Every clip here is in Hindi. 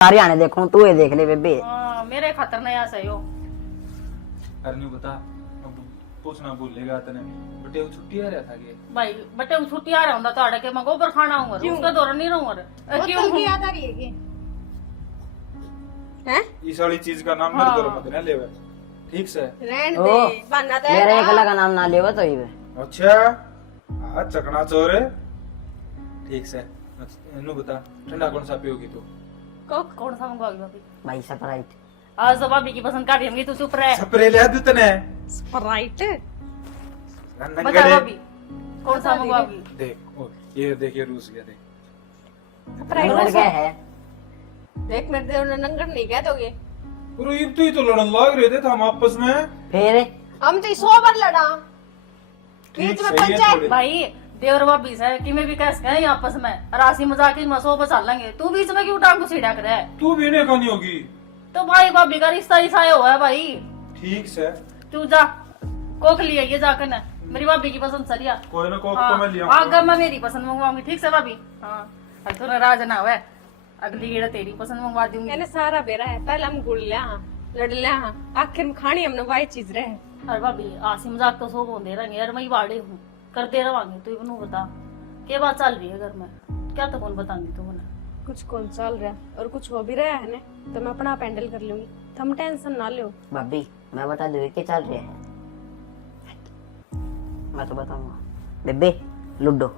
सारे आने देखो तू ये देख ले बेबे। मेरे खतर नया सही हो। अरे नहीं बता, अब पूछना भूलेगा तने बटे छुट्टी आ रहा था के भाई बटे छुट्टी आ रहा हूं तो के मैं गोबर खाना हूं उसका दौर नहीं रहूं क्यों याद आ रही है हैं? इस वाली चीज का नाम मेरे को मत ना लेवे, ठीक से? रहन ओ, दे बना दे मेरा एक अलग का नाम ना लेवा तो ही अच्छा आज चकना चोर है, ठीक से? इन्हों बता ठंडा कौन सा पियोगी तू? कौन सा मंगवाओगी भाभी? भाई स्प्राइट। आज तो भाभी की पसंद काटी होंगी तू चुप रह। स्प्रे ले दू तने स्प्राइट बता भाभी कौन सा मंगवाओगी? देख ये देखिए रूस गया, देख नंबर क्या है? देख मेरे देव नंगर नहीं कह दोगे। पूरा ये तो ही तो लड़न लग रहे थे हम आपस में। फिर हम तो 100 बार लड़ा ठीक बीच में सही है पंचायत थोड़े। भाई देवर भाभी से कि मैं भी कैसे कहें आपस में राशि मजाक ही मसो बचा लेंगे। तू बीच में क्यों टांग को सीढ़ा करे? तू भी नहीं कहानी होगी, तो भाई भाभी का रिश्ता ही साया हुआ है भाई। ठीक से? तू जा कोक लिया ये जाकर ना मेरी भाभी की पसंद सरिया। कोई ना कोक तो मैं लिया अगर मैं मेरी पसंद मंगवाऊंगी, ठीक से भाभी? हाँ अब तो नाराज ना हुआ, अगली गेड़ा तेरी पसंद मंगवा दूंगी। मैंने सारा बेरा है पहले हम गुड़ लिया लड़ लिया आखिर में खानी हमने वाई चीज रहे। अरे भाभी आसी मजाक तो सो बोल दे रहेंगे यार, मैं ही बाड़े हूँ करते रवांगे। तू इवनू बता क्या बात चल रही है घर में? क्या तो कौन बताऊंगी तू मुझे? कुछ कौन चल रहा और कुछ हो भी रहा है ना तो मैं अपना हैंडल कर लूंगी, तुम टेंशन ना लो। भाभी मैं बता दूँ क्या चल रहे हैं? मैं तो बताऊंगा बेबे लूडो।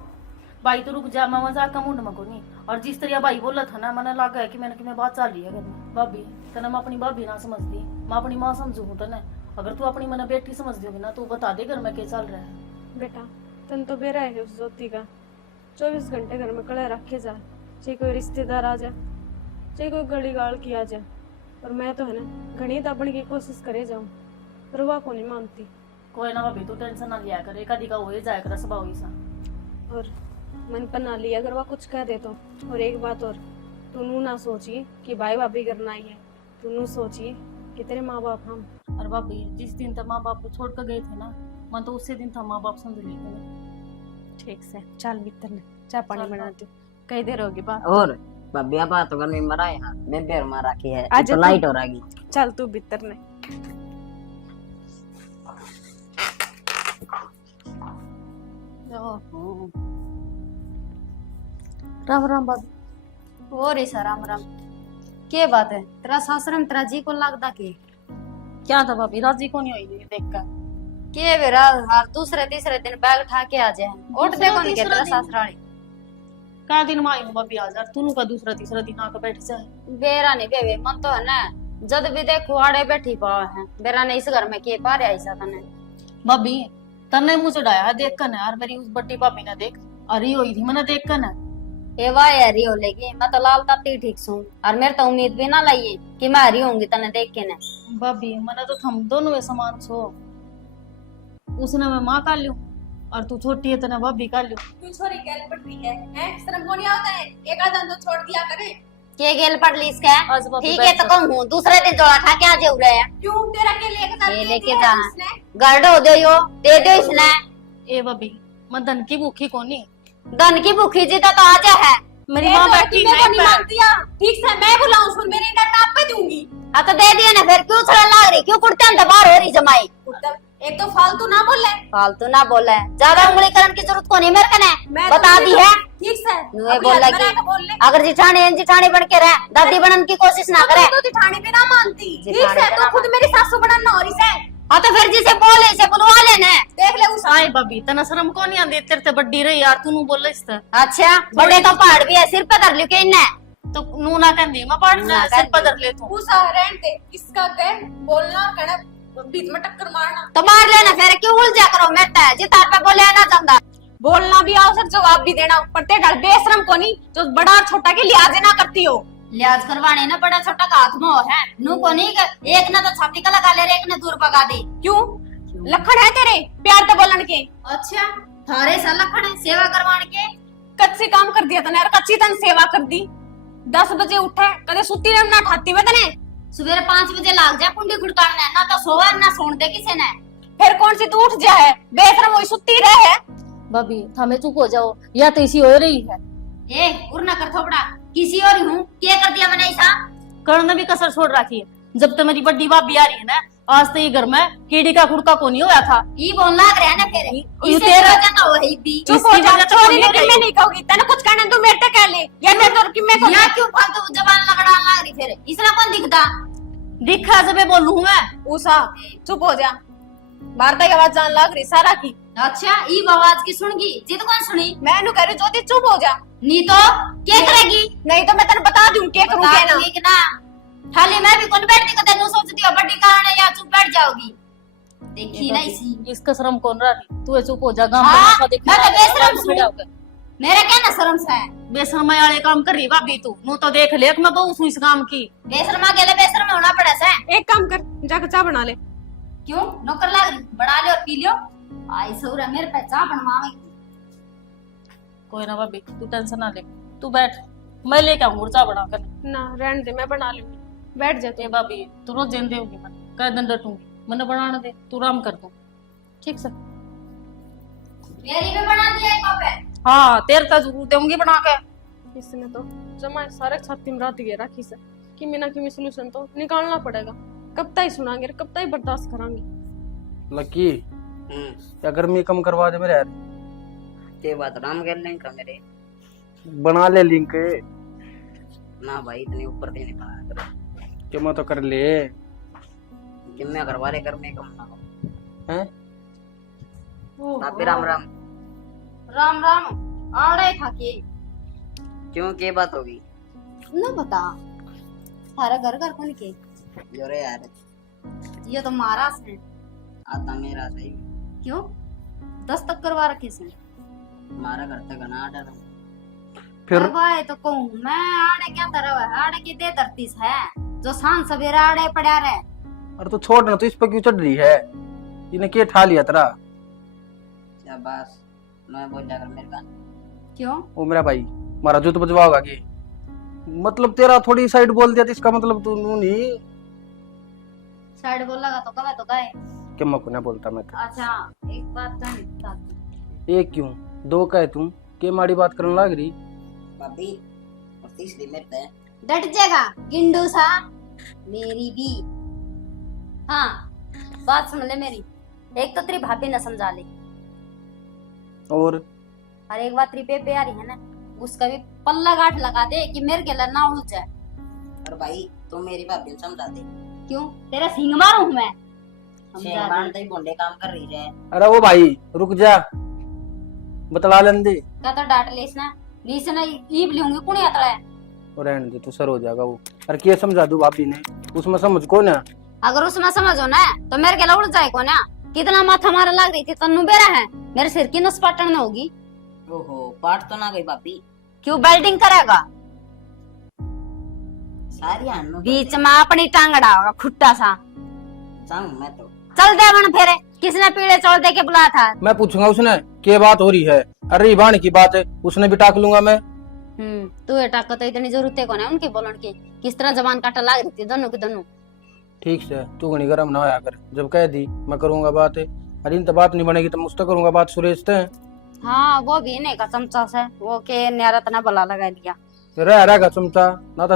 भाई तो रुक जा, मैं मजाक का मुंड मको नहीं। और जिस तरह भाई बोला था ना मैंने लगा है कि मैंने कि मैं बात चल रही है घर में भाभी तना मैं अपनी भाभी ना समझती, मैं अपनी माँ समझू हूँ तना। अगर तू अपनी मैंने बेटी समझ दोगी ना तू बता दे घर में क्या चल रहा है। बेटा तन तो बेरा है उस ज्योति का 24 घंटे घर में कड़े रखे जा, चाहे कोई रिश्तेदार आ जाए चाहे कोई गली गाल की आ जाए। और मैं तो है ना घनी दबने की कोशिश करे जाऊं पर वह को नहीं मानती। कोई ना भाभी तू टेंशन ना लिया कर, एक आदि का हो जाए कर स्वभाव ही सा। और मन पर ना लिया अगर वह कुछ कह दे तो। और एक बात और, तू नू ना सोचिए कि भाई भाभी करना ही है, तू नू सोचिए कि तेरे माँ बाप हम। और भाभी जिस दिन तक माँ बाप को छोड़ कर गए थे ना मैं तो उसी दिन था माँ बाप समझ ली थी। ठीक से चल भीतर ने चाय पानी बनाती कई देर होगी बात। और भाभी आप तो घर में मरा है हाँ बेबे और मारा की है आज तो तू- लाइट हो रही। चल तू भीतर ने। राम राम भाभी। हो रे सर राम राम। के बात है तेरा सासरम तेरा जी को लगदा के? क्या था भाभी राजी को नहीं हुई देख कर? के बेरा हर दूसरे तीसरे दिन बैग उठा के आ जाए उठ देखो नहीं के तेरा ससुराली का दिन में आई हूँ भाभी आज यार तू का दूसरा तीसरा दिन आकर बैठ जाए। बेरा नहीं बेबे मन तो है ना जद भी देखो आड़े बैठी पावा है बेरा ने इस घर में के पा रहा ऐसा तने भाभी तन्ने मुझे डाया है देख कर ना यार मेरी उस बट्टी भाभी ने देख अरे हुई थी मैंने देख कर ना। ए वाह हरी हो लेगी मैं तो लाल ताती ठीक सू और मेरे तो उम्मीद भी ना लाइए कि मैं हरी होंगी तने देख के ने। भाभी मैंने तो हम दोनों में समान छो, उसने मैं माँ का लूं और तू छोटी है तने भाभी का लूं। तू छोरी गैल पड़ रही है शर्म को नहीं आता है? एक आधा तो छोड़ दिया करे। के गेल पड़ ली इसका? आज भाभी ठीक है तो कहूँ दूसरे दिन जोड़ा खा के आ जाऊ रहे हैं क्यों तेरा के लेके ये लेके जा गर्ड हो दो दे दो इसने। ए भाभी मैं धन की भूखी कोनी धन की भूखी जी तो आज है मेरी माँ बैठी मैं है नहीं मानती है। ठीक से मैं बुलाऊं सुन मेरी इंटर मैं आप पे दूंगी। हाँ तो दे दिया ना फिर क्यों छड़न लाग रही क्यों कुर्ते अंदर बाहर हो रही जमाई? एक तो फालतू ना बोल ले। फालतू ना बोले ज्यादा उंगली करने की जरूरत को नहीं मेरे कने मैं बता दी है। ठीक से नुए बोला कि अगर जिठानी बन के रहे दादी बनने की कोशिश ना करे तो जिठानी भी ना मानती। ठीक जिठानी से भी तो ना खुद मेरी सासू बनना हो रही से। हाँ तो फिर जिसे बोले इसे बुलवा लेने। देख ले उस आए भाभी तना शर्म को नहीं आंदी तेरे ते बड्डी रही यार तू बोल इस अच्छा बड़े तो पहाड़ भी है सिर पे धर लियो के इन्ने तो नू ना कहंदी मैं पाड़ ना सिर पर धर ले तू। उस रहन दे इसका कह बोलना और कहना बीच में टक्कर मारना। तो मार लेना फिर क्यों उलझा करो मेटा जितार पे बोले ना चाहता बोलना भी आओ सर जवाब भी देना पर ते डर बेशरम को नहीं जो बड़ा और छोटा के लिहाज ना करती हो। लिहाज करवाने ना बड़ा छोटा का हाथ में हो है नू को नहीं एक ना तो छाती का लगा ले रे एक ने दूर पका दे। क्यों लखन है तेरे प्यार तो बोलन के? अच्छा थारे सा लखन है सेवा करवाने के? कच्चे काम कर दिया तने यार कच्ची तन सेवा कर दी। 10 बजे उठे कदे सुती रह ना ठाती में तने सुबह 5 बजे लाग जाए कुंडी खुड़काने ना तो सोवा ना सोन दे किसी ने। फिर कौन सी तू उठ जा है बेशरम वही सुती रहे। भाभी हमें चुप हो जाओ या तो इसी हो रही है। ए उड़ना कर थोपड़ा किसी और हूँ क्या कर दिया मैंने ऐसा? करने भी कसर छोड़ रखी है। जब तक मेरी बड़ी भाभी आ रही है ना, आज तो ये घर में कीड़ी का खुड़का को नहीं होया था। ये बोल लग रहा है ना फिर ये इसे तेरा- जाता हो ही भी चुप हो इसकी जा, वजह से छोरी कोई लेकिन मैं नहीं कहूंगी, तेने कुछ कहना तू मेरे पे कह ले, या मैं तो कि मैं को या क्यों फालतू जबान लगड़ा लग रही फिर इसला कौन दिखता दिखा जब मैं बोलूं मैं। उषा चुप हो जा, वार्ता की आवाज जान लग रही सारा की। अच्छा ई आवाज की सुनगी जिद कौन सुनी मैं नु कह रही ज्योति चुप हो जा, नी तो क्या करेगी नहीं तो मैं तेने बता दूं क्या करूं बता क्या ना। दूंगी कि ना खाली मैं भी कौन बैठती कदर नु सोचती हो बड़ी कारण है या चुप बैठ जाओगी देखी ना इसी इसका शर्म कौन रहा? तू चुप हो जा, गांव हाँ, का देख मैं तो बेशरम हूँ। मेरा क्या ना शर्म सा है बेशर्मा वाले काम कर रही भाभी तू। नू तो देख ले मैं बहुत इस काम की। बेशरमा के लिए बेशरम होना पड़ा सा एक काम कर, जाकर चाय बना ले। क्यों नौकर लग रही बना लियो और पी लियो आई सौरा मेरे पे चाह बनवावेगी कोई ना भाभी तू टेंशन ना ले, तू बैठ, मैं लेके आऊंगी चाय बना कर। ना रहने दे, मैं बना लूंगी, बैठ जा तू। ये भाभी तू रोज जेंदे होगी, मैं कई दिन डटूंगी, मैंने बनाने दे, तू आराम कर दो ठीक से। मेरी भी बना दिया एक कप है हाँ तेरे तो जरूर दूंगी बना के। इसने तो जमा सारे छाती में रात गया राखी से कि मिना की सोल्यूशन तो निकालना पड़ेगा। कब तक सुनांगे, कब तक बर्दाश्त करांगे। लकी क्या गर्मी कम करवा दे मेरे यार, ते बात राम कर लें का मेरे बना ले लिंक ना भाई, इतने ऊपर से नहीं बनाया कर कि मैं तो कर ले कि मैं करवा ले कर में कम ना हो। हैं। भाभी राम राम। राम राम आड़े खाके क्यों के बात होगी? ना बता सारा घर घर कौन के जोरे यार ये तो महाराज है आता मेरा सही क्यों दस्तक करवा रखे से मारा घर तक ना डर फिर भाई तो कहूँ मैं आड़े क्या तरह है आड़े की दे धरतीस है जो शान सवेरा आड़े पड़ा रहे। अरे तो छोड़ ना, तो इस पर क्यों चढ़ रही है? इन्हें क्या ठा लिया तेरा? शाबाश मैं बोल जाकर मेरे का क्यों वो मेरा भाई मारा जूत बजवाओगा कि मतलब तेरा थोड़ी साइड बोल दिया तो इसका मतलब तू नू नहीं साइड बोलेगा तो कहे तो कहे कि मैं को ना बोलता मैं तो। अच्छा एक बात तो एक क्यों दो कहे तू के माड़ी बात करने लग रही। भाभी और तीसरी मेरे पे डट जाएगा गिंडू सा मेरी भी। हाँ बात सुन ले मेरी, एक तो तेरी भाभी न समझा ले और एक बात तेरी पे आ रही है ना उसका भी पल्ला गांठ लगा दे कि मेरे के ना उड़ जाए। और भाई तू मेरी भाभी को समझा दे। क्यों तेरा सिंग मारू मैं छह मारते ही बोंडे काम कर रही है। अरे वो भाई रुक जा, बतला लेने दे। क्या तो डांट ले इसने लीस ना ईब लूंगी कुणी आता है। और रहने दे, तू सर हो जाएगा वो। अरे क्या समझा दू भाभी ने, उसमें समझ को ना। अगर उसमें समझो ना तो मेरे के उड़ जाए को ना। कितना माथा मारा लग रही थी तन्नू बेरा है मेरे सिर की नस पाटन न होगी। ओहो पाट तो ना गई भाभी, क्यों बेल्डिंग करेगा सारी हानो बीच में अपनी टांगड़ा होगा खुट्टा सा। चाहूं मैं तो चल दे बन फेरे किसने पीड़े चौड़ दे के बुलाया था। मैं पूछूंगा उसने क्या बात हो रही है। अरे बाण की बात है, उसने भी टाक लूंगा मैं। तू ये टाक तो इतनी जरूरत है कौन है उनकी बोलन की किस तरह जबान काटा लग रही थी दोनों की दोनों। ठीक से तू घनी गरम ना होया कर, जब कह दी मैं करूंगा बात है। अरे इन तो बात नहीं बनेगी तो मुझसे करूंगा बात सुरेश से। हाँ वो भी नहीं का चमचा से वो के न्यारा तना भला लगा दिया। रह रहेगा चमचा ना तो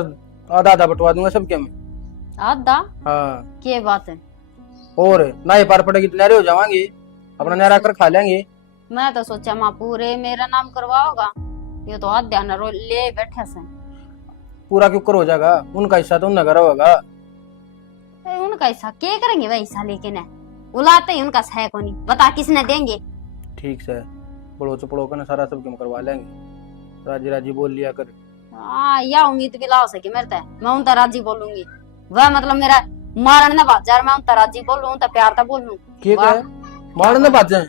आधा आधा बटवा दूंगा सबके में। आधा हाँ के बात है और ना ही पार पड़ेगी तो न्यारे हो जावांगे, अपना न्यारा कर खा लेंगे। मैं तो सोचा माँ पूरे मेरा नाम करवाओगा ये तो आध्या न रो ले बैठे से। पूरा क्यों कर हो जाएगा, उनका हिस्सा तो उनका घर होगा। उनका हिस्सा क्या करेंगे वही हिस्सा लेकिन है उलाते ही उनका है को नहीं बता किसने देंगे। ठीक से बड़ो चपड़ो का ना सारा सब करवा लेंगे। राजी राजी बोल लिया कर। हाँ या उम्मीद भी ला सके मेरे ते मैं उन राजी बोलूंगी वह मतलब मेरा मारन न बाजार मैं उन राजी बोलूं तो प्यार तो बोलूं। क्या मारने बात जाए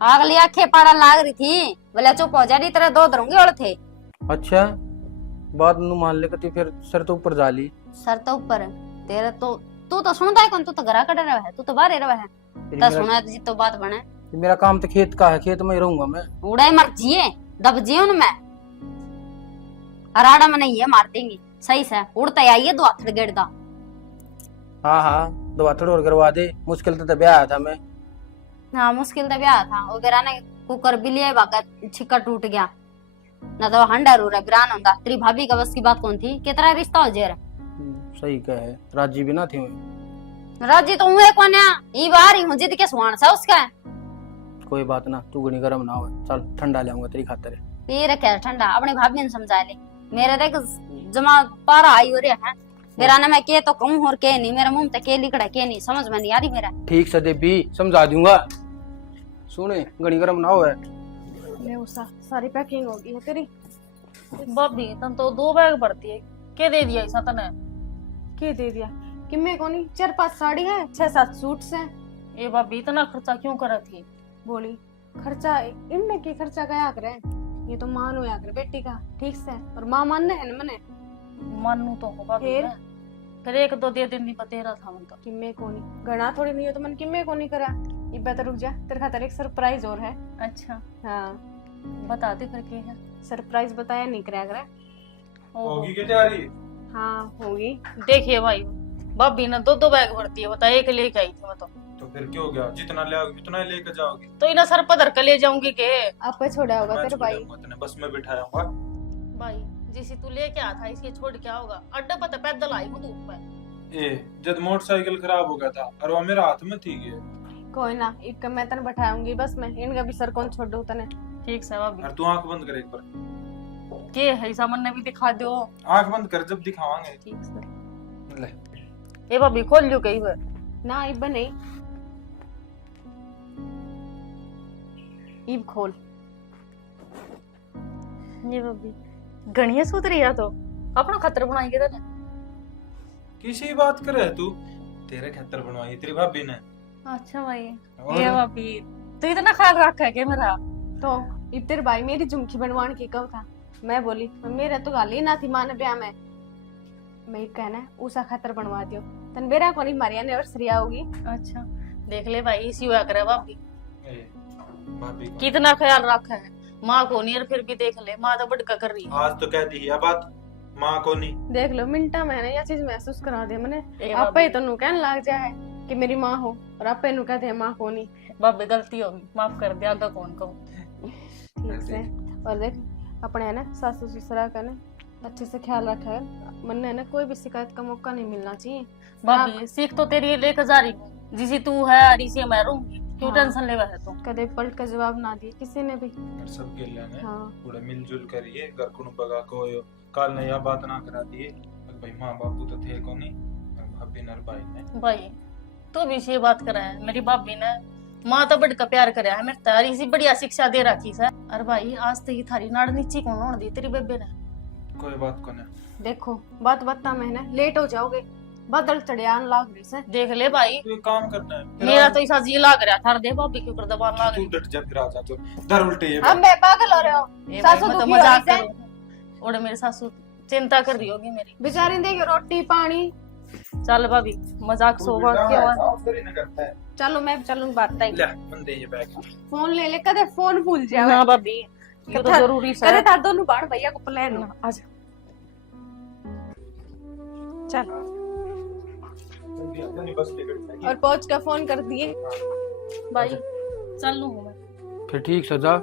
अगली आंखें पाड़ा लाग रही थी बोले चुप हो जा रही तरह दो धरूंगी और थे। अच्छा बात नु मान ले कती फिर सर तो ऊपर जाली। सर तो ऊपर तेरे तो तू तो सुनता है कौन, तू तो घरा कड़ रहा है, तू तो बाहर रहा है तो सुना जी तो बात बने। मेरा काम तो खेत का है, खेत में ही रहूंगा मैं। उड़ाई मर जिए दब जिए उनमें अराड़ा में नहीं है मार देंगे सही से उड़ता आइए दो हाथ गेड़ दा। हाँ हाँ दो हाथड़ और करवा दे, मुश्किल तो ब्याह आया था मैं। हाँ मुश्किल तो ब्याह था वो बेरा ने कुकर भी लिया बाका छिक्का टूट गया ना तो हंडर हो रहा बिरान होता। तेरी भाभी का बस की बात कौन थी कितना रिश्ता हो जेर सही कहे, राजी भी ना थी मैं। राजी तो हुए कोने ई बार ही जिद के सुहान सा उसका कोई बात ना, तू घनी गरम ना हो, चल ठंडा लाऊंगा तेरी खातिर। पी रखे ठंडा, अपनी भाभी ने समझा ले। मेरे देख जमा पारा आई हो रहा है, मेरा ना मैं के तो कहूं और के नहीं, मेरा मुंह पे के लिखड़ा के नहीं, समझ में नहीं आ रही मेरा। ठीक से दे भी समझा दूंगा। सुने घनी गरम ना हो। ले उसा सारी पैकिंग हो गई है तेरी। भाभी तन तो 2 बैग भरती है, के दे दिया ऐसा तने? के दे दिया कि मैं कोनी 4-5 साड़ी है, 6-7 सूट है। ये भाभी इतना खर्चा क्यों करा थी? बोली खर्चा इनने की खर्चा क्या करे, ये तो मान होया करे बेटी का, ठीक से। और मां मानने है न मने मानू तो हो भाभी फिर? मैं। फिर 1-2 दे दिन नहीं बतेरा था मन तो। कि मैं कोनी गणा थोड़ी नहीं हो तो मन कि मैं कोनी करा। ये बेहतर रुक जा, तेरे खातिर एक सरप्राइज और है। अच्छा हाँ बता दे फिर के है। सरप्राइज बताया नहीं करा करे। ओहो। होगी क्या तैयारी? हाँ होगी। देखिए भाई, भाभी ने 2-2 बैग भरती है, बता एक लेके आई थी मैं तो फिर क्या हो गया, जितना ले आओगी उतना ही लेकर जाओगी। तो इन्हें सर पधर कर ले जाऊंगी के? आप पे छोड़ा होगा मैं तेरे भाई। छोड़ूंगा तने, बस मैं बिठाऊंगा। भाई जिसे तू लेके आया था इसके छोड़ क्या होगा? अड्डा पता पैदल आई हूँ धूप में। ए जब मोटरसाइकिल खराब हो गया था और वो मेरे हाथ में थी ये, कोई ना, एक मैं तने बैठाऊंगी बस, मैं इनका भी सर कौन छोड़ दूं तने। ठीक से भाभी। और तू आंख बंद कर एक बार, के है सामान ने भी दिखा दो। आंख बंद कर जब दिखावांगे। ठीक से। ले ये भाभी खोल लू कई बार। ना इब नहीं, इब खोल। ये भाभी गणिया सूत रही है तो अपना खतर बनाएंगे तो किसी बात करे तू, तेरे खतर बनवाई तेरी भाभी ने। अच्छा भाई। और? ये भाभी तू इतना ख्याल रखा है क्या मेरा? तो इब तेरे भाई मेरी झुमकी बनवाने की कब था, मैं बोली मेरा तो गाली ना थी मान ब्याह में, मैं कहना है उसा खातर बनवा दियो तन बेरा को नहीं मारी एनिवर्सरी आओगी। अच्छा देख ले भाई, इसी हुआ करे भाभी। ए, भाभी को कितना ख्याल रखा है, माँ को नहीं और फिर भी देख ले, माँ तो बड़का कर रही है। आज तो कह दी है बात, माँ को नहीं। देख लो मिनटा मैंने यह चीज महसूस करा दे मैंने। ए आप भाभी, तो नु कहने लग जाए कि मेरी माँ हो और आप नु कहते हैं माँ को नहीं। भाभी गलती होगी, माफ कर दे, आगे कौन कहूँ। ठीक है। और देख अपने है ना सासू ससुरा का ना अच्छे से ख्याल रखा है, मन है ना कोई भी शिकायत का मौका नहीं मिलना चाहिए। भाभी सीख तो तेरी लेकर जा रही हूँ, जिसे तू है अरिसी मैं रहूंगी, क्यों हाँ। टेंशन लेवा है तू? कदे पलट का जवाब ना दिए किसी ने भी। और सब के लिए ने हाँ पूरा मिलजुल करिए, घर को बगा को काल ने यह बात ना करा दिए भाई, माँ बापू तो थे को नहीं, और भाभी नर भाई ने। भाई तू भी ये बात करा है, मेरी भाभी ने माँ तो बड़ का प्यार कराया है, मेरे तारी सी बढ़िया शिक्षा दे रखी है। अरे भाई आज तो ये थारी नाड़ नीची कौन होने दी तेरी बेबे ने? कोई बात को नहीं। देखो बात बता मैं ना लेट हो जाओगे, बादल चढ़ियान लाग रही से। देख ले भाई, तू एक काम करना है, फिर मेरा आ- तो ऐसा जी लाग रहा था, दे भाभी के ऊपर दबान लाग तू रही। डट जा, फिर आ जा तो दर उल्टे ये अब मैं पागल हो रहे हो, ए भाई, सासू मैं तो दुखी हो मजाक रही कर रही हूँ। और मेरे सासू चिंता कर रही होगी मेरी। बेचारी देखे रोटी पानी। चल भाभी मजाक तू सोबा बेटा क्या हुआ? साफ करी ना करता है। चलो मैं चलूंगी बात टाइम। ले बंदे ये बैग। फोन ले ले, कदे फोन भूल जाए। हाँ भाभी ये तो कथा- जरूरी कदे है। तार दोनों बाण भैया को प्लान हो। आजा। चल जल्दी बस टिकट और पहुंच का फोन कर दिए। भाई चल लूँ मैं, फिर ठीक से जा,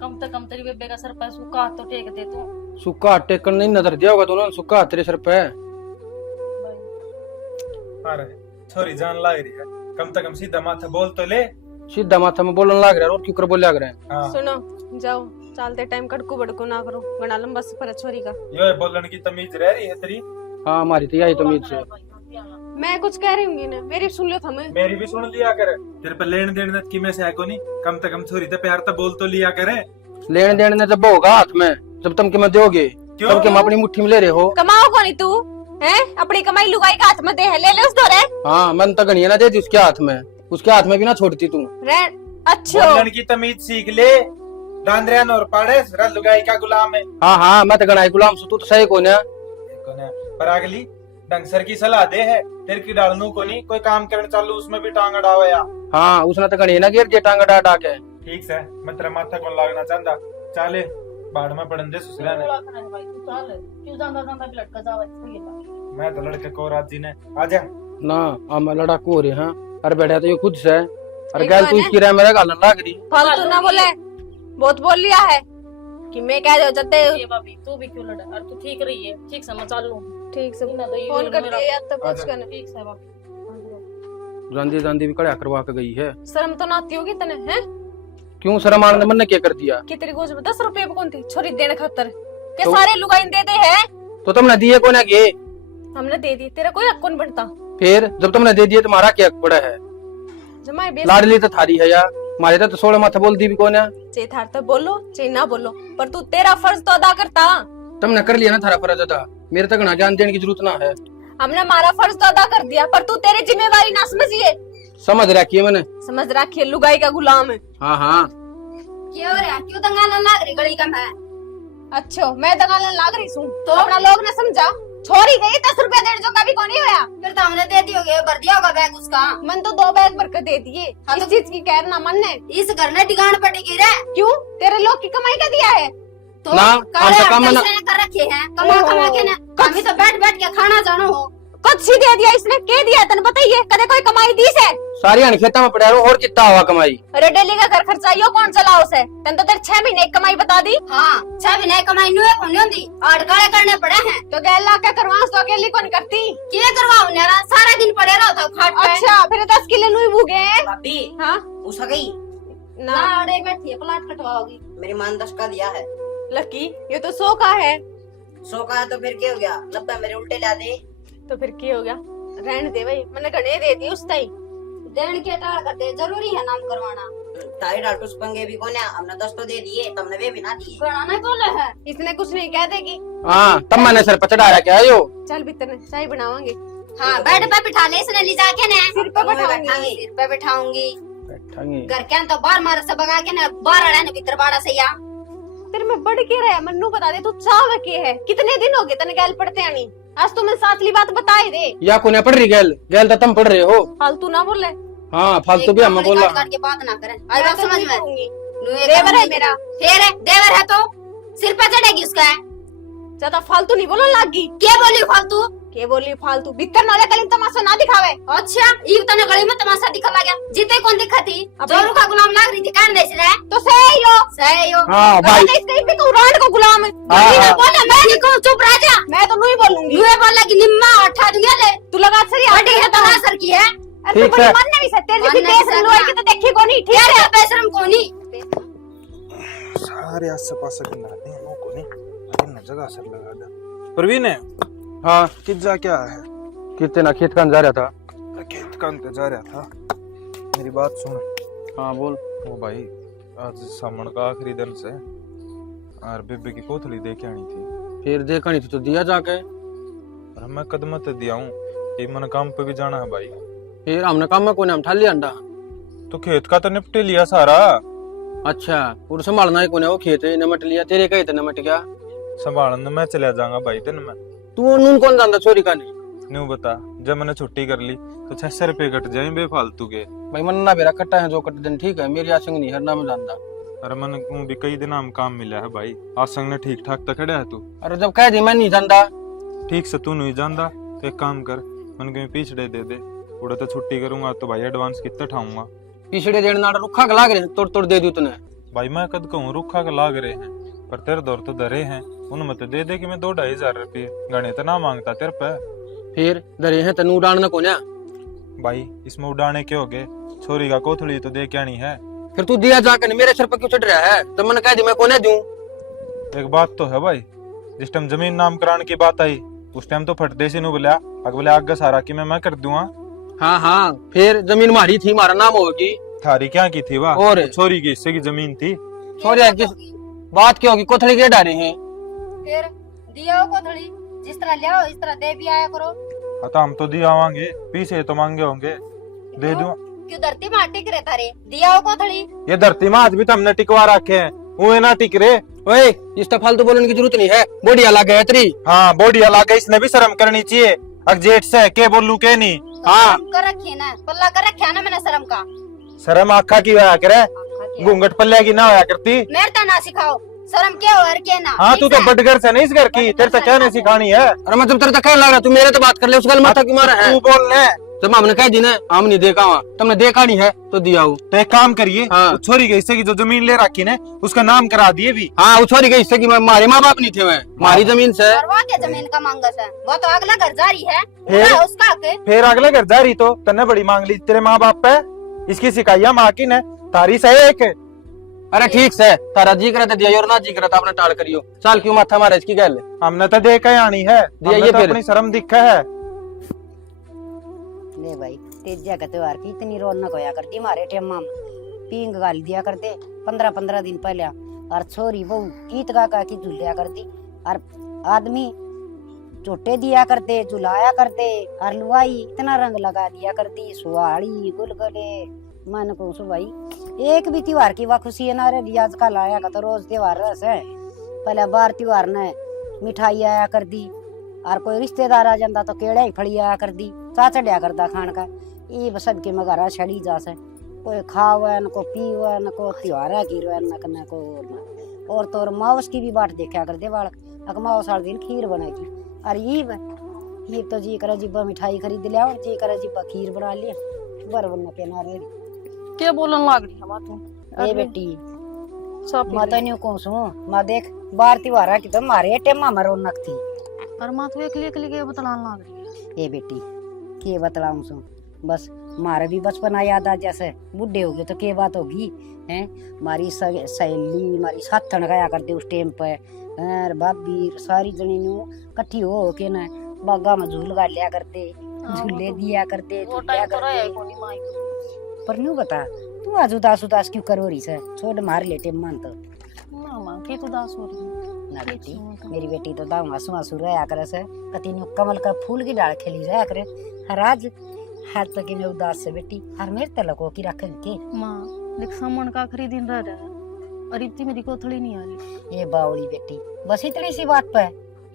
कम से कम तेरी बेबे का सर पर सूखा हाथ तो टेक दे तू। सुक्का हाथ टेकन नहीं नजर दिया होगा दोनों, सुक्का हाथ तेरे सर पे है। आ रहे सॉरी जान लाग रही है, कम से कम सीधा माथा बोल तो ले। सीधा माथा में बोलने लग रहा है और क्यों कर बोले लग रहे हैं। हाँ सुनो जाओ, चलते टाइम कड़कू बड़कू ना करो, गणा लंबा सफर है छोरी का। ये बोलने की तमीज रह रही है तेरी। हाँ हमारी तो यही तमीज से। मैं कुछ कह रही हूँ ना, मेरी सुन लो थमे। मेरी भी सुन लिया करे, तेरे पे लेन देन की में से है को नहीं, कम से कम छोरी ते प्यार तो बोल तो लिया करे। लेने देने ने जब होगा हाथ में, जब तुम के मैं दोगे क्यों? तब के हम अपनी मुट्ठी में ले रहे हो। कमाओ कौन तू है, अपनी कमाई लुगाई का हाथ में दे है, ले ले उस दौरे। हाँ मन तो गणिया ना दे दी उसके हाथ में, उसके हाथ में भी ना छोड़ती तू। अच्छा बोलने की तमीज सीख ले, डांदरियान और पाड़े रल लुगाई का गुलाम है। हाँ हाँ मैं तो गणाई गुलाम सु, तू तो सही कौन है। पर अगली डंसर की सलाह दे है, तेरे की डालनू को नहीं, कोई काम करने चालू उसमें भी टांग अड़ावे या। हाँ उसने तो गणिया ना गिर दिया टांगा डा डा के। ठीक है, मैं तेरा माथा कौन लागना चाहता, चाले बाढ़ में पड़न दे ससुरा ने। मैं तो लड़के को राजी ने आजा। ना हम लड़ाकू हो रहे हैं, अरे बैठा तो ये खुद से, अरे एक गैल बार तू है। इसकी रह मेरा गालन लाग रही। फालतू ना बोले, बहुत बोल लिया है कि मैं कह दो जते। ये भाभी तू भी क्यों लड़ा? अरे तू ठीक रही है, ठीक समझ चल लूं। ठीक से इना तो ये फोन कर मेरा- दिया या तब कुछ करना। ठीक से बाप जांदी जांदी भी कड़ा करवा के गई है। शर्म तो ना आती होगी तने, हैं? क्यों शर्म आने मन ने क्या कर दिया? कि तेरी गोज में 10 रुपए भी कौन थी छोरी देने खातर के तो- सारे लुगाई दे दे है। तो तुमने दिए को ना गे, हमने दे दी, तेरा कोई हक कौन बनता? फिर जब तुमने दे दिए तुम्हारा क्या हक पड़ा है? जमाए बेस लाडली तो थारी है यार, हमारे तो 16 माथा बोल दी भी कौन है? चे थार तो बोलो चे ना बोलो, पर तू तेरा फर्ज तो अदा करता। तुमने कर लिया ना थारा फर्ज अदा, मेरे तक ना ज्ञान देने की जरूरत ना है। हमने हमारा फर्ज तो अदा कर दिया, पर तू तेरी जिम्मेवारी ना समझिए। समझ रखी है मैंने। समझ रखिए लुगाई का गुलाम है। हाँ हाँ क्यों रे क्यों दंगालन लाग रही गली का मैं? अच्छा मैं दगालन लाग रही हूँ तो अपना लोग ने समझा। छोरी गई 10 रुपए देने जो कभी कौन होया। फिर तो हमने दे दियोगे, भर दिया होगा बैग उसका। मन तो 2 बैग भर कर दे दिए। हाँ इस तो- चीज की कहर ना मन है। इस घर ने ठिकान पड़ेगी रे। क्यों तेरे लोग की कमाई का दिया है? तो ना, काले हम तो कम ना- हफ्ते कर रखे हैं, कमा कमा के ना हम तो बैठ बैठ के खाना जानो हो। कुछ ही दे दिया इसने, के दिया तने बताइए? कदे कोई कमाई दी से? सारी हन खेता में पड़ा रहो और कितना हुआ कमाई? अरे डेली का घर खर्चा यो कौन चलाओ से? तन तो तेरे 6 महीने की कमाई बता दी। हाँ 6 महीने कमाई नुए को नहीं होती, आठ काले करने पड़े हैं। तो गैर ला के करवास तो अकेली कौन करती? किए करवाओ न्यारा, सारा दिन पड़े रहो तो खाट पे। अच्छा फिर 10 किलो नुई भूगे। भाभी हाँ उस गई ना ना अड़े बैठी है, प्लाट कटवाओगी। मेरी मां ने 10 का दिया है। लकी ये तो 100 का है। 100 का है तो फिर क्या हो गया? 90 मेरे उल्टे ला दे। तो फिर क्या हो गया? रहने दे भाई, मैंने घने दे दी उस ताई। देन के टाल करते जरूरी है नाम करवाना। ताई डाटूस पंगे भी कोने, हमने 10 तो दे दिए, तुमने वे भी ना दिए। बड़ा नहीं बोले है। इसने कुछ नहीं कह देगी। हाँ तब मैंने सर पर चढ़ाया क्या है यो? चल भीतर चाय बनावांगे। हाँ बेड पे बिठा ले इसने ले जाके ने सिर पे बैठाएंगे। बैठाऊंगी। सिर पे बिठाऊंगी। बैठांगे। घर के तो बाहर मार से भगा के ना बाहर रहने भीतर बाड़ा से या। तेरे में बढ़ के रहा मन्नू बता दे तू चाव के है? कितने दिन हो गए तने गैल पढ़ते आनी? आज तो मैं सातली बात बताई दे। या कोने पढ़ रही गैल, गैल तो तुम पढ़ रहे हो। फालतू ना बोले। हाँ फालतू भी हम बोल काट रहा। काट के बात ना करें। मैं आई बात तो समझ नहीं में। कहूंगी। नुए देवर है करूंगी। मेरा। फिर है, देवर है तो सिर पे चढ़ेगी उसका। ज्यादा फालतू नहीं बोलने लागी। क्या बोली फालतू? के बोली फालतू? भीतर नाले कलीम तमाशा ना दिखावे। अच्छा ई तने गली में तमाशा दिखा लगा। जीते कौन दिखाती? जोरू का गुलाम लाग रही थी कान दे से। तो सही यो। सही हो। हाँ भाई। इसके पे कुरान को गुलाम है। हाँ, नहीं हाँ। बोले मैं नहीं कहूं, चुप रह जा। मैं तो नहीं बोलूंगी। नुए बोला कि निम्मा उठा दूंगा ले। तू लगा सरी बड़ी है तो ना सर की है। अरे ठीक तू बड़ी है। मानने भी सकते मानने तेरे भी देश लोई की तो देखी को नहीं। ठीक यार है बेशरम कोनी। सारे आस पास के नाते हैं को नहीं, अरे न जगह सर लगा दे। प्रवीण है हाँ कित जा क्या है? कितने ना खेत खान जा रहा था। खेत कान पे जा रहा था। मेरी बात सुन। हाँ बोल। ओ भाई आज सामन का आखिरी दिन से और बेबे की कोथली दे के आनी थी। फिर देखनी थी तो दिया जाके। और मैं कदम ते दिया हूँ, एक मन काम पे भी जाना है भाई। फिर हमने काम में कोने हम ठाल लिया अंडा। तो खेत का तो निपटे लिया सारा। अच्छा और संभालना है कोने वो खेत है, नमट लिया तेरे कहे थे नमट गया। संभालन में चला जाऊंगा भाई दिन में। तू नून कौन जानता चोरी का नहीं? न्यू बता, जब मैंने छुट्टी कर ली तो 600 रुपए कट जाए बेफालतू के। भाई मन ना मेरा कट्टा है जो कट दिन ठीक है, मेरी आशंग नहीं हर नाम जानता। अरे मन को भी कई दिन हम काम मिला है भाई, आसंग ने ठीक ठाक तक खड़ा है तू। अरे जब कह दी मैं नहीं जानता। ठीक से तू नहीं जानता तो एक काम कर, मन के पिछड़े दे दे। उड़ा तो छुट्टी करूंगा तो भाई एडवांस कितना ठाऊंगा। पिछड़े देने नाड़ा रुखा लाग रहे तोड़ तोड़ दे दी तूने। भाई मैं कद कहूँ रुखा का लाग रहे हैं, पर तेरे दौर तो धरे हैं। उन मत दे दे कि मैं 2-2.5 रुपये गणे तो ना मांगता तेरे पे। फिर दरे हैं तनु उड़ाना कोने। भाई इसमें उड़ाने के हो गए, छोरी का कोथली तो दे के आनी है। फिर तू दिया जाकर मेरे सर पर क्यों चढ़ रहा है? तो मैंने कह दी मैं कोने दूं। एक बात तो है भाई, जिस टाइम जमीन नाम कराने की बात आई उस टाइम तो फटदे से नु बोला अगले आगे सारा कि मैं कर दूंगा। हाँ हाँ फिर जमीन मारी थी, हमारा नाम होगी। थारी क्या की थी वाह? और छोरी की हिस्से की जमीन थी। छोरी किस बात क्या होगी? कोथड़ी के डाले हैं। फिर दिया को थोड़ी जिस तरह ले आओ इस तरह दे भी आया करो। हाँ तो हम तो दिया आवांगे, पीछे तो मांगे होंगे, दे दूं। क्यों धरती में टिक रहे थारे? दिया को थोड़ी। ये धरती में आज भी तो हमने टिकवा रखे हैं, वो ना टिक रहे। ओए इस तो फालतू बोलने की जरूरत नहीं है, बॉडी अलग है तेरी। हाँ बॉडी अलग है, इसने भी शर्म करनी चाहिए। अगजेट से के बोलू के नहीं। हाँ कर रखी ना पल्ला कर रखा ना मैंने शर्म का। शर्म आखा की होया करे, घूंघट पल्ले की ना होया करती। मेरे तो ना सिखाओ शर्म क्या हो और क्या ना। हाँ तू तो बटगर से नहीं इस घर की, तेरे से क्या नहीं सिखानी है। अरे मैं जब तेरे तक कहने लग रहा तू मेरे तो बात कर ले, उस गल माथा क्यों मारा है? तू बोल ले, जब हमने कह दी ना हम नहीं देखा वहाँ, तुमने देखा नहीं है तो दिया हूँ। तो एक काम करिए, हाँ। उस छोरी के हिस्से की जो जमीन ले रखी ना उसका नाम करा दिए भी। हाँ वो छोरी के हिस्से की हमारे माँ बाप नहीं थे, वह हमारी जमीन से। और वहाँ क्या जमीन का मांगस है, वो तो अगला घर जारी है। फिर? क्या उसका के? फिर अगले घर जा रही तो तन्ने बड़ी मांग ली तेरे माँ बाप पे, इसकी शिकायत माँ की ने तारी सही एक। अरे ठीक से तारा जी करे तो दिया और ना जी करे तो अपने टाल करियो, साल क्यों माथा मारे इसकी गल। हमने तो देखा ही आनी है, दिया हमने ये तो फिर। अपनी शर्म दिखा है। ले भाई तेजा का त्योहार की इतनी रौनक होया करती हमारे टेमा में, पींग गाल दिया करते 15-15 दिन पहले, और छोरी बहू गीत गा गा की झूलिया करती, और आदमी चोटे दिया करते, झुलाया करते, और लुआई इतना रंग लगा दिया करती, सुहाड़ी गुलगुले। मन को सो भाई एक भी त्योहार की वह खुशी है ना रे, आजकल आया का तो रोज त्योहार रस है। पहले बार त्योहार ने मिठाई आया कर दी, और कोई रिश्तेदार आ जाता तो केड़ा ही फड़ी आया कर दी, चा चढ़िया करता खान का। ये सब के मगारा छड़ी जा से, कोई खावे न को पीवे न को त्योहार की रोए न को। और तो मावस की भी बाट देखा कर दे बालक, अकमाओ साल दिन खीर बनाएगी, और ये तो जी करे जिब्बा मिठाई खरीद लिया, और जी करे जिब्बा खीर बना लिया, बरबन के नारे। क्या बोलन लाग रही है तू? ए बेटी सब मैं तो नहीं कहूँ सू, मैं देख बार त्योहार की तो मारे टेमा में रौनक थी। और माँ तू एकली एकली के बतलान लाग रही है। ए बेटी के बतलाऊं सू, बस मारे भी बचपना याद आ, जैसे बुढ़े हो गए तो के बात होगी हैं। मारी सहेली मारी साथन गया करते उस टाइम पे, भाभी सारी जनी कट्ठी हो के ना बागा में झूल गा लिया करते, झूले दिया करते, वो झूलिया टाइम तो रहा है करते। कोनी माई। पर न्यू बता तू आज उदास उदास क्यों करो रही से, छोड़ मार ले टेम मान तो मामा की तो दास हो रही है। ना बेटी, मेरी बेटी तो दाऊ आंसू आंसू रहा करे से, कति न्यू कमल का फूल की डाल खेली रहा करे। हर आज हाथ तक में उदास से बेटी, हर मेरे तलको की रख के माँ देख सामान का आखिरी दिन रह रहा है, और इतनी मेरी कोथड़ी नहीं आ रही। ये बावली बेटी, बस इतनी सी बात पे।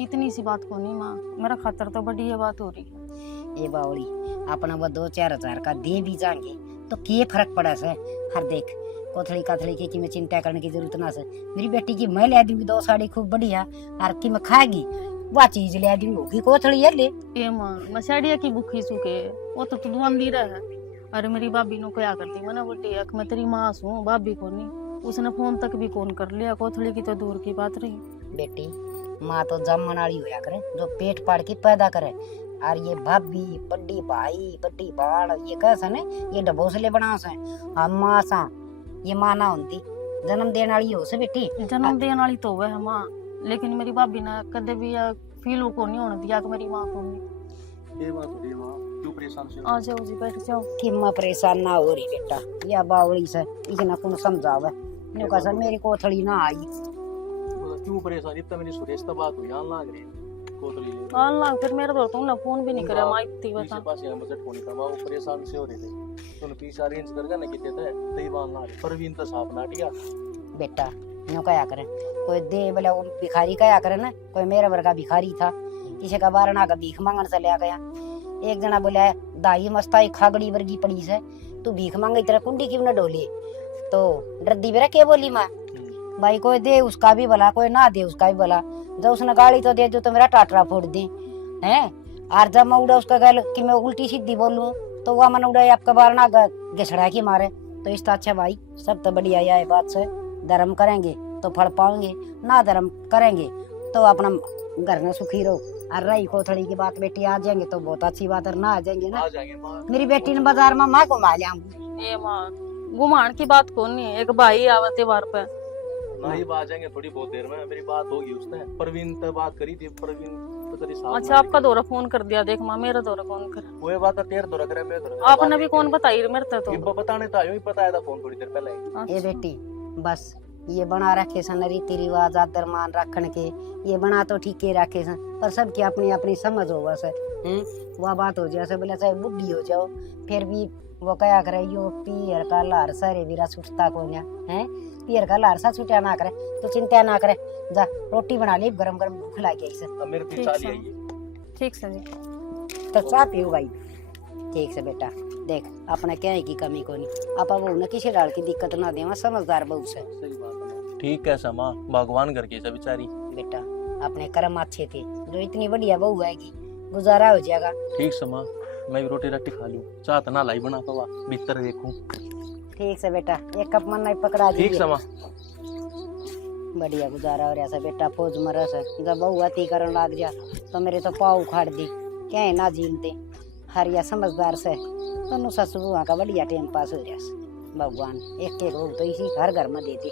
इतनी सी बात को नहीं माँ, मेरा खातर तो बड़ी ये बात हो रही है। ये बावली अपना वो 2-4 हजार का दे भी जाएंगे तो क्या फर्क पड़ा से। हर देख कोथड़ी काथड़ी की मैं चिंता करने की जरूरत ना से। मेरी बेटी की मैं ले दूंगी 2 साड़ी खूब बढ़िया, और की मैं खाएगी वह चीज ले दूंगी, होगी कोथड़ी है ले। ए माँ मसाड़िया की भूखी सूखे वो तो तू दी रहा है। अरे मेरी भाभी नो क्या करती मैंने बोलती अख मैं तेरी माँ हूँ, भाभी को नहीं। उसने फोन तक भी कौन कर लिया, कोथड़ी की तो दूर की बात रही। बेटी माँ तो जमन वाली होया करे जो पेट पाड़ के पैदा करे, और ये भाभी बड्डी भाई बड्डी बाड़ ये कैसा ने ये डबोसले बना से हम माँ सा, ये माँ ना होती जन्म देने वाली हो से बेटी। जन्म देने वाली तो वह है माँ, लेकिन मेरी भाभी ने कदे भी फील को नहीं होने दिया कि मेरी माँ को नहीं। ये बात हो रही है माँ, क्यों परेशान से? आ जाओ जी बैठ जाओ। कि माँ परेशान ना हो रही बेटा, या बावली से इसे ना कौन समझावे न्यू कैसा मेरी कोथड़ी ना आई। क्यों परेशान? इतना मेरी सुरेश तो बात हुई, यहाँ लाग रही कोतरी ले। अल्लाह फिर मेरा तो तुमने फोन भी नहीं करया माँ इतनी बता। पास यहाँ बजट फोन करवा, वो परेशान से हो रहे थे, तूने पीछे अरेंज करके ना किते थे तई बाल ना परवीन तो साफ ना टिया। बेटा न्यू कया करे, कोई दे बोले वो भिखारी कया करे ना, कोई मेरा वर्गा भिखारी था, किसी का बारना का भीख मांगन से लिया गया। एक जना बोला दाई मस्ताई खागड़ी वर्गी पड़ी से, तू भीख मांगे तेरा कुंडी क्यों न डोली, तो डरदी बेरा के बोली माँ भाई कोई दे उसका भी भला, कोई ना दे उसका भी भला, जब उसने गाड़ी तो दे जो तो मेरा टाटरा फोड़ दी है। और जब मैं उड़ा उसका गल कि मैं उल्टी सीधी बोलूं तो वह मन उड़ा आपका बारना घिसड़ा के मारे। तो इसका अच्छा भाई सब तो बढ़िया है बात से, धर्म करेंगे तो फल पाओगे, ना धर्म करेंगे तो अपना घर में सुखी रहो। और रही कोथड़ी की बात बेटी आ जाएंगे तो बहुत अच्छी बात है, ना आ जाएंगे ना मेरी बेटी ने बाजार में माँ घुमा लिया। ये माँ घुमान की बात कौन नहीं, एक भाई आवा त्योहार पे ना ही बात जाएंगे थोड़ी बहुत देर में, मेरी बात होगी उसने परवीन से बात करी थी, परवीन तो तेरी साथ। अच्छा आपका दौरा फोन कर दिया, देख माँ मेरा दौरा कौन कर, वो बात है तेरे दौरा करे, मैं दौरा आपने भी कौन बताई मेरे तो। ये बताने तो आयो ही बताया था फोन थोड़ी देर पहले। ये बेटी बस ये बना रखे सन रीति रिवाज आदर मान रखन के, ये बना तो ठीक ही रखे सन, पर सबकी अपनी अपनी समझ हो बस वह बात हो जाए बोले चाहे बुढ़ी हो जाओ फिर भी वो क्या करे यो पीर का लार सारे वीरा छुटता को है, पीर का लार सा छुटिया ना करे तो चिंता ना करे, जा रोटी बना ली गरम गरम भूख लगी ऐसे। मेरे ठीक पीछे है। आई है ठीक से जी तो चाह पियो भाई ठीक से बेटा, देख अपने क्या है की कमी को नहीं, आप बहू ने किसी डाल की दिक्कत ना दे, समझदार बहू से। सही बात है। ठीक है समा, भगवान करके सब बेचारी बेटा अपने कर्म अच्छे थे जो इतनी बढ़िया बहू आएगी, गुजारा हो जाएगा। ठीक समा, मैं भी रोटी रट्टी खा लूं। चाह तो ना लाई बना पावा, भीतर देखूं। ठीक से बेटा, एक कप मन नहीं पकड़ा ठीक दीजिए। समा। बढ़िया गुजारा हो रहा सा बेटा, फौज मरस है। जब बहू अति करन लाग जा तो मेरे तो पाँव उखाड़ दी, क्या है ना झीलते। हरिया समझदार से दोनों ससुआ का बढ़िया टाइम पास हो रहा। भगवान एक एक बहू तो इसी घर घर में देती।